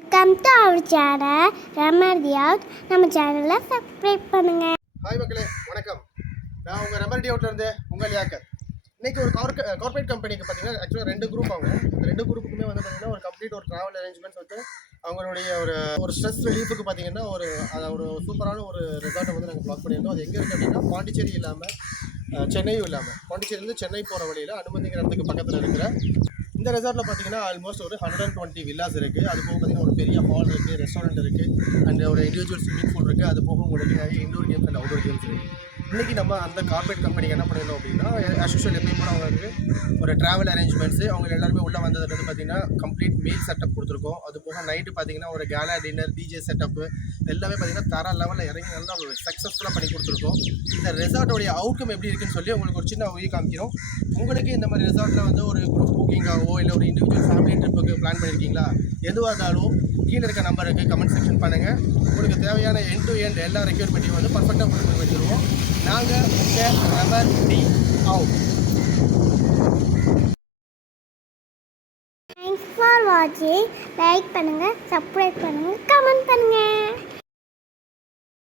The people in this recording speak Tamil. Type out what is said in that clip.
Welcome to our channel remedy out. நம்ம சேனலை சப்ஸ்கிரைப் பண்ணுங்க. ஹாய் மக்களே, வணக்கம். நான் உங்கள் ரெமடி அவுட்லேருந்து உங்கள் யாக்கர். இன்றைக்கி ஒரு கார்பரேட் கம்பெனிக்கு பார்த்தீங்கன்னா ஆக்சுவலாக 2 குரூப். அவங்க அந்த 2 குரூப்புக்குமே வந்து பார்த்தீங்கன்னா ஒரு கம்ப்ளீட் ஒரு ட்ராவல் அரேஞ்ச்மெண்ட்ஸ் வந்து அவங்களுடைய ஒரு ஸ்ட்ரெஸ் ரிலீஃபுக்கு பார்த்தீங்கன்னா ஒரு சூப்பரான ஒரு ரிசார்ட்டை வந்து நாங்கள் பிளாக் பண்ணியிருந்தோம். அது எங்கே இருக்குது அப்படின்னா பாண்டிச்சேரி இல்லாமல் சென்னையும் இல்லாமல் பாண்டிச்சேரியிலேருந்து சென்னை போகிற வழியில் அனுமதிங்கிற இடத்துக்கு பக்கத்தில் இருக்கிற இந்த ரெசார்ட்டில் பார்த்தீங்கன்னா ஆல்மோஸ்ட் ஒரு 120 வில்லாஸ் இருக்குது. அது போக பார்த்தீங்கன்னா ஒரு பெரிய ஹால் இருக்குது, ரெஸ்டாரண்ட் இருக்குது, அண்ட் ஒரு இண்டிவிஜுவல் ஸ்விம்மிங் பூல் இருக்குது. அது போக உங்களுக்கு நிறைய indoor games and outdoor games இருக்குது. இன்றைக்கி நம்ம அந்த கார்பரேட் கம்பெனிக்கு என்ன பண்ணியிருந்தோம் அப்படின்னா, ஆஸ் யூஷுவல் எப்பயும் கூட அவங்க வந்து ஒரு ட்ராவல் அரேஞ்ச்மெண்ட்ஸு அவங்க எல்லாருமே உள்ளே வந்ததுல வந்து பார்த்தீங்கன்னா கம்ப்ளீட் மீல் செட்டப் கொடுத்துருக்கோம். அது போக நைட்டு பார்த்தீங்கன்னா ஒரு கேலா டின்னர், டிஜே செட்டப்பு எல்லாமே பார்த்தீங்கன்னா தர லெவலில் இறங்கி நல்லா ஒரு சக்ஸஸ்ஃபுல்லாக பண்ணி கொடுத்துருக்கோம். இந்த ரெசார்ட்டோடைய அவுட்கம் எப்படி இருக்குன்னு சொல்லி உங்களுக்கு ஒரு சின்ன வியூ காமிக்கிறோம். உங்களுக்கு இந்த மாதிரி ரெசார்ட்டில் வந்து ஒரு குரூப் புக்கிங்காகவோ இல்லை ஒரு இண்டிவிஜுவல் ஃபேமிலி ட்ரிப்புக்கு பிளான் பண்ணியிருக்கீங்களா, எதுவாக இருந்தாலும் கீழே இருக்க நம்பருக்கு கமெண்ட் செக்ஷன் பண்ணுங்கள். உங்களுக்கு தேவையான எண்ட் டு எண்ட் எல்லா ரெக்யூர்மெண்ட்டையும் வந்து பர்ஃபெக்டாக கொடுத்து வச்சுருவோம். நாங்கள் உங்கள் ரெமடி அவுட். தேங்க்ஸ் ஃபார் வாட்சிங். லைக் பண்ணுங்கள், சப்ஸ்கிரைப் பண்ணுங்கள், கமெண்ட் பண்ணுங்கள்.